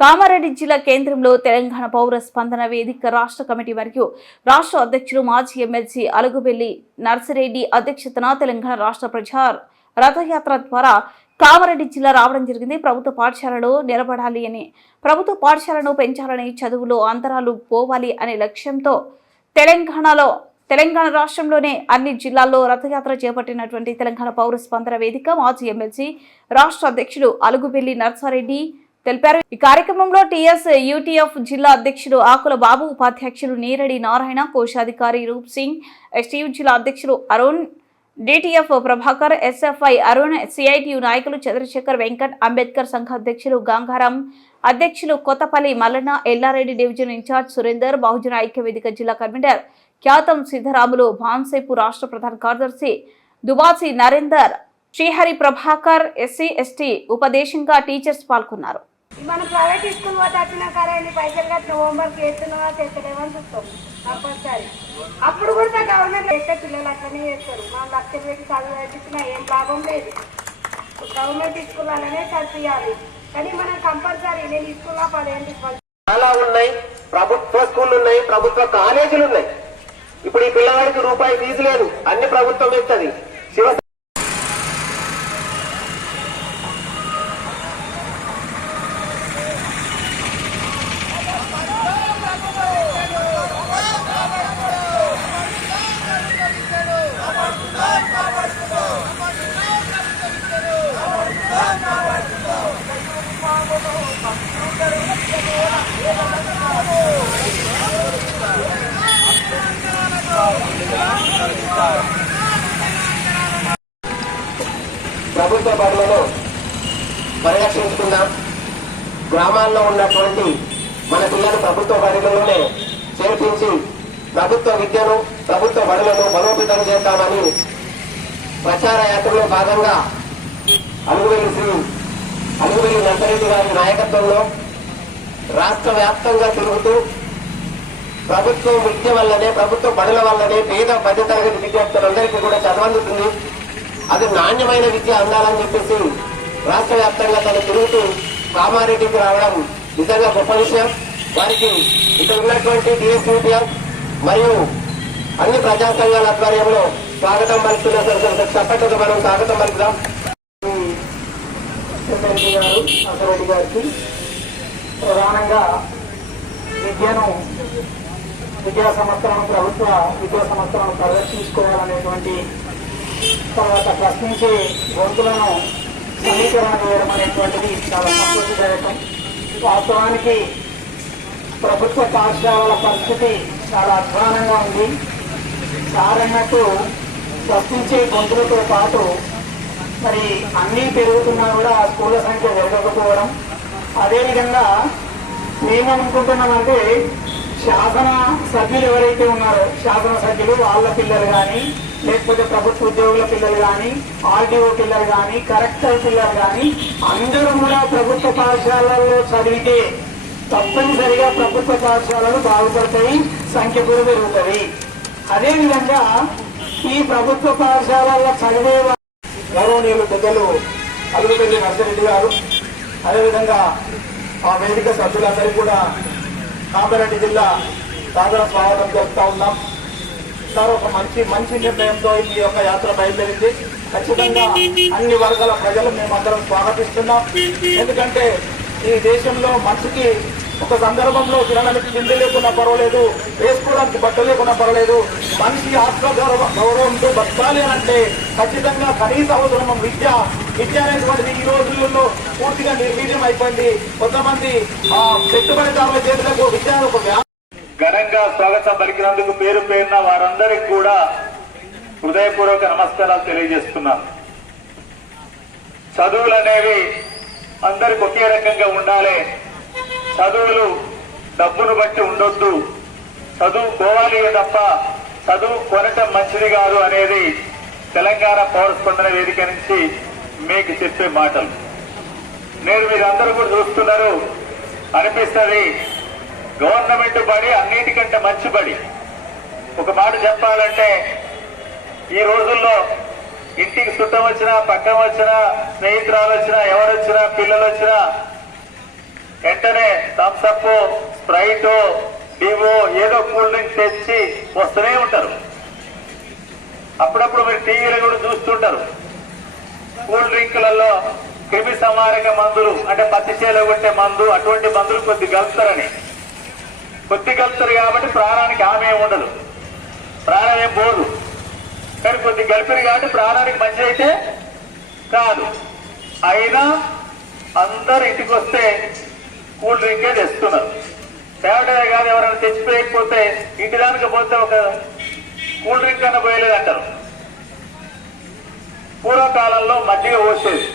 కామారెడ్డి జిల్లా కేంద్రంలో తెలంగాణ పౌర స్పందన వేదిక రాష్ట్ర కమిటీ మరియు రాష్ట్ర అధ్యక్షుడు మాజీ ఎమ్మెల్సీ అలుగుబెల్లి నర్సిరెడ్డి అధ్యక్షతన తెలంగాణ రాష్ట్ర ప్రజా రథయాత్ర ద్వారా కామారెడ్డి జిల్లా రావడం జరిగింది. ప్రభుత్వ పాఠశాలలో నిలబడాలి అని, ప్రభుత్వ పాఠశాలను పెంచాలని, చదువులో అంతరాలు పోవాలి అనే లక్ష్యంతో తెలంగాణ రాష్ట్రంలోనే అన్ని జిల్లాల్లో రథయాత్ర చేపట్టినటువంటి తెలంగాణ పౌర స్పందన వేదిక మాజీ ఎమ్మెల్సీ రాష్ట్ర అధ్యక్షుడు అలుగుబెల్లి నర్సారెడ్డి తెలిపారు. ఈ కార్యక్రమంలో టీఎస్ యూటీఎఫ్ జిల్లా అధ్యక్షుడు ఆకుల బాబు, ఉపాధ్యక్షులు నీరడి నారాయణ, కోశాధికారి రూప్ సింగ్, ఎస్టీయూ జిల్లా అధ్యక్షుడు Arun, DTF Prabhakar, SFI Arun, CITU నాయకులు చంద్రశేఖర్, వెంకట్, అంబేద్కర్ సంఘ అధ్యక్షులు గంగారాం, అధ్యక్షులు కొత్తపల్లి మల్లన్న, ఎల్లారెడ్డి డివిజన్ ఇన్ఛార్జ్ సురేందర్, బహుజన ఐక్యవేదిక జిల్లా కన్వీనర్ ఖ్యాతం సిద్ధరాములు, భాన్సేపు రాష్ట్ర ప్రధాన కార్యదర్శి దుబాసి నరేందర్, శ్రీహరి ప్రభాకర్, ఎస్సీ ఎస్టీ ఉపదేశంగా టీచర్స్ పాల్గొన్నారు. మన ప్రైవేట్ స్కూల్ పోతే వచ్చినా కానీ పైసలు కట్టిన హోంవర్క్ చేస్తున్నావా చేస్తలేవని చూస్తాం కంపల్సరీ. అప్పుడు కూడా గవర్నమెంట్ చేస్తే పిల్లలు అట్లనే చేస్తారు. మనం లక్షలు పెట్టి చదువు పెట్టించినా ఏం లాభం లేదు. గవర్నమెంట్ స్కూల్ అలానే చదివియాలి. కానీ మనం కంపల్సరీ నేను ఈ స్కూల్లో 10 ఏళ్ళు చాలా ఉన్నాయి. ప్రభుత్వ స్కూళ్ళు ఉన్నాయి, ప్రభుత్వ కాలేజీలు ఉన్నాయి. ఇప్పుడు ఈ పిల్లవాడికి రూపాయి ఫీజు లేదు, అన్ని ప్రభుత్వం ఇస్తుంది. ప్రభుత్వ బడులను పరిరక్షించుకుందాం. గ్రామాల్లో ఉన్నటువంటి మన పిల్లలు ప్రభుత్వ బడులలోనే చేర్పించి ప్రభుత్వ విద్యను, ప్రభుత్వ బడులను బలోపేతం చేద్దామని ప్రచార యాత్రలో భాగంగా అలుగుబెల్లి నర్సిరెడ్డి గారి నాయకత్వంలో రాష్ట్ర వ్యాప్తంగా తిరుగుతూ ప్రభుత్వం విద్య వల్లనే, ప్రభుత్వ బడుల వల్లనే పేద మధ్యతరగతి విద్యార్థులందరికీ కూడా చదవందుతుంది. అది నాణ్యమైన విద్య అందాలని చెప్పేసి రాష్ట్ర వ్యాప్తంగా తను తిరుగుతూ కామారెడ్డికి రావడం నిజంగా గొప్ప విషయం. వారికి ఇక్కడ ఉన్నటువంటి టీఎస్యూటీఎఫ్ మరియు అన్ని ప్రజా సంఘాల ఆధ్వర్యంలో స్వాగతం పలుకుతున్న చప్పట్లతో మనం స్వాగతం పలుకుదాం. నర్సిరెడ్డి గారికి ప్రధానంగా విద్యా సంస్థలను, ప్రభుత్వ విద్యా సంస్థలను పరిరక్షించుకోవాలనేటువంటి, తర్వాత ప్రశ్నించే గొంతులను సమీకరణ చేయడం అనేటువంటిది చాలా సంతోషదాయకం. వాస్తవానికి ప్రభుత్వ పాఠశాలల పరిస్థితి చాలా అధ్వానంగా ఉంది. సార్ అన్నట్టు ప్రశ్నించే గొంతులతో పాటు మరి అన్నీ పెరుగుతున్నా కూడా స్కూళ్ళ సంఖ్య పెరగకపోవడం, అదేవిధంగా మేమనుకుంటున్నామంటే శాసన సభ్యులు ఎవరైతే ఉన్నారో, శాసన సభ్యులు వాళ్ళ పిల్లలు కానీ, లేకపోతే ప్రభుత్వ ఉద్యోగుల పిల్లలు కానీ, ఆర్డీఓ పిల్లలు కానీ, కలెక్టర్ పిల్లలు కానీ అందరూ కూడా ప్రభుత్వ పాఠశాలల్లో చదివితే తప్పనిసరిగా ప్రభుత్వ పాఠశాలలు బాగుపడతాయి, సంఖ్య కూడా పెరుగుతుంది. అదేవిధంగా ఈ ప్రభుత్వ పాఠశాలల్లో చదివే గౌరవనీయులు పెద్దలు అలుగుబెల్లి నర్సిరెడ్డి గారు, అదేవిధంగా ఆ వేదిక సభ్యులందరికీ కూడా కామారెడ్డి జిల్లా సాదర స్వాగతం చెప్తా ఉన్నాం. సార్ ఒక మంచి నిర్ణయంతో ఈ యొక్క యాత్ర బయలుదేరింది. ఖచ్చితంగా అన్ని వర్గాల ప్రజలు మేమందరం స్వాగతిస్తున్నాం. ఎందుకంటే ఈ దేశంలో మనిషికి ఒక సందర్భంలో తినడానికి తిండి లేకున్నా పర్వాలేదు, వేసుకోవడానికి బట్టలు లేకున్నా పర్వాలేదు, మనిషి గౌరవంతో బతకాలి అని అంటే ఖచ్చితంగా కనీస అవసరం విద్య అనేటువంటిది ఈ రోజుల్లో పూర్తిగా నిర్వీర్యం అయిపోయింది. కొంతమంది పెట్టుబడిదారుల చేతులకు విద్య ఒక ఘనంగా స్వాగతం పలికినందుకు పేరు పేరున వారందరికీ కూడా హృదయపూర్వక నమస్కారాలు తెలియజేస్తున్నాను. చదువులు అనేవి అందరికి ఒకే రకంగా ఉండాలి. చదువులు డబ్బును బట్టి ఉండొద్దు. చదువుకోవాలి తప్ప చదువు కొనటం మంచిది కాదు అనేది తెలంగాణ పౌర స్పందన వేదిక నుంచి మీకు చెప్పే మాటలు. నేను మీరందరూ కూడా చూస్తున్నారు, అనిపిస్తుంది గవర్నమెంట్ బడి అన్నిటికంటే మంచి బడి. ఒక మాట చెప్పాలంటే ఈ రోజుల్లో ఇంటికి చుట్టం వచ్చినా, పక్కన వచ్చినా, స్నేహితురాలు వచ్చినా, ఎవరు వచ్చినా, పిల్లలు వచ్చినా వెంటనే థమ్సప్, స్ప్రైట్, డివో ఏదో కూల్ డ్రింక్ తెచ్చి వస్తూనే ఉంటారు. అప్పుడప్పుడు మీరు టీవీలో కూడా చూస్తుంటారు. కూల్ డ్రింకులలో క్రిమి సంహారక మందులు అంటే పత్తి చేలో కొట్టే మందు, అటువంటి మందులు కొద్ది కలుపుతారు కాబట్టి ప్రాణానికి హామీ ఏమి ఉండదు, ప్రాణం ఏం పోదు. కానీ కొద్ది కలిపారు కాబట్టి ప్రాణానికి మంచి అయితే కాదు. అయినా అందరు ఇంటికి వస్తే కూల్ డ్రింకే తెస్తున్నారు. తేవటమే కాదు, ఎవరైనా తెచ్చిపోయకపోతే ఇంటి దానికి పోతే ఒక కూల్ డ్రింక్ అన్న పోయలేదంటారు. పూర్వకాలంలో మజ్జిగ పోసేది,